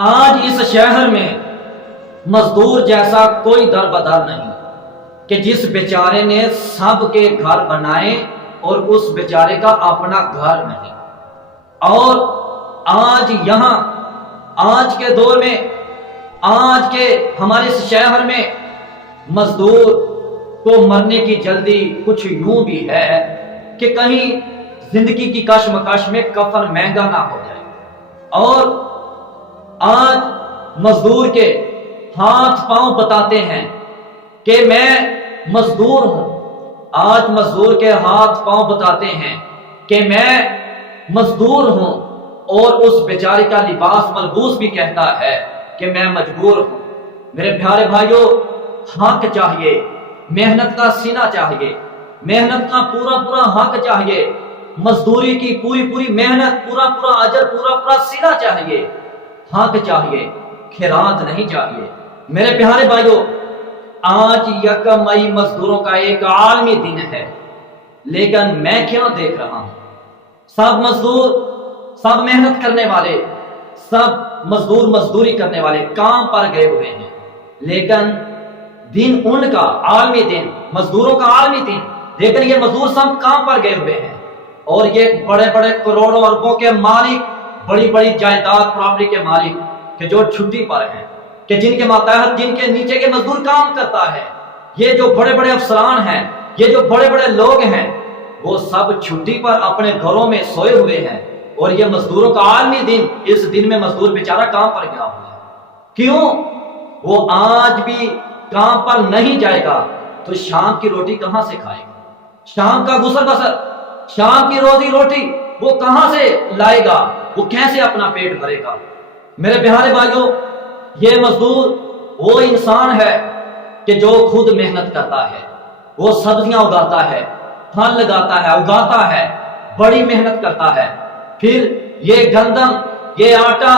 آج اس شہر میں مزدور جیسا کوئی در بدر نہیں کہ جس بیچارے نے سب کے گھر بنائے اور اس بیچارے کا اپنا گھر نہیں۔ اور آج یہاں آج کے دور میں آج کے ہمارے اس شہر میں مزدور کو مرنے کی جلدی کچھ یوں بھی ہے کہ کہیں زندگی کی کشمکش میں کفن مہنگا نہ ہو جائے۔ اور آج مزدور کے ہاتھ پاؤں بتاتے ہیں کہ میں مزدور ہوں۔ آج مزدور کے ہاتھ پاؤں بتاتے ہیں کہ میں مزدور ہوں، اور اس بیچارے کا لباس ملبوس بھی کہتا ہے کہ میں مجبور ہوں۔ میرے پیارے بھائیوں، حق چاہیے، محنت کا سینہ چاہیے، محنت کا پورا حق چاہیے، مزدوری کی پوری محنت، پورا اجر، پورا سینہ چاہیے، حق چاہیے، خیرات نہیں چاہیے۔ میرے پیارے بھائیوں، آج یکم مئی مزدوروں کا ایک عالمی دن ہے، لیکن میں کیا دیکھ رہا ہوں؟ سب مزدور، سب محنت کرنے والے، سب مزدور مزدوری کرنے والے کام پر گئے ہوئے ہیں، لیکن دن ان کا عالمی دن، مزدوروں کا عالمی دن، لیکن یہ مزدور سب کام پر گئے ہوئے ہیں۔ اور یہ بڑے کروڑوں اربوں کے مالک، بڑی جائیداد پراپرٹی کے مالک کہ جو چھٹی پر ہیں، کہ جن کے ماتحت، جن کے نیچے کے مزدور کام کرتا ہے، یہ جو بڑے افسران ہیں، یہ جو بڑے لوگ ہیں، وہ سب چھٹی پر اپنے گھروں میں سوئے ہوئے ہیں، اور یہ مزدوروں کا عالمی دن، اس دن میں مزدور بیچارہ کام پر گیا ہوا ہے۔ کیوں؟ وہ آج بھی کام پر نہیں جائے گا تو شام کی روٹی کہاں سے کھائے گا؟ شام کا گزر بسر، شام کی روزی روٹی وہ کہاں سے لائے گا؟ وہ کیسے اپنا پیٹ بھرے گا؟ میرے پیارے بھائیوں، یہ مزدور وہ انسان ہے کہ جو خود محنت کرتا ہے، وہ سبزیاں اگاتا ہے، پھل لگاتا ہے، اگاتا ہے، بڑی محنت کرتا ہے، پھر یہ گندم، یہ آٹا،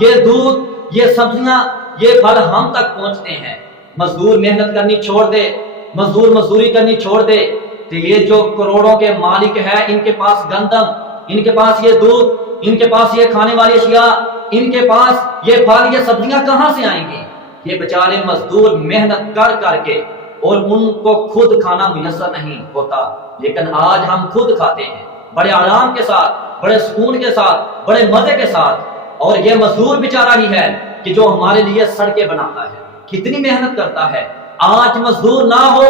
یہ دودھ، یہ سبزیاں، یہ پھل ہم تک پہنچتے ہیں۔ مزدور محنت کرنی چھوڑ دے، مزدور مزدوری کرنی چھوڑ دے تو یہ جو کروڑوں کے مالک ہیں، ان کے پاس گندم، ان کے پاس یہ دودھ، ان کے پاس یہ کھانے والی اشیاء، ان کے پاس یہ پھل، یہ سبزیاں کہاں سے آئیں گی؟ یہ بیچارے مزدور محنت کر کے، اور ان کو خود کھانا میسر نہیں ہوتا، لیکن آج ہم خود کھاتے ہیں، بڑے آرام کے ساتھ، بڑے سکون کے ساتھ، بڑے مزے کے ساتھ۔ اور یہ مزدور بیچارہ ہی ہے کہ جو ہمارے لیے سڑکیں بناتا ہے، کتنی محنت کرتا ہے۔ آج مزدور نہ ہو،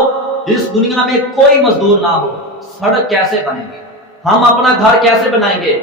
اس دنیا میں کوئی مزدور نہ ہو، سڑک کیسے بنے گی؟ ہم اپنا گھر کیسے بنائیں گے؟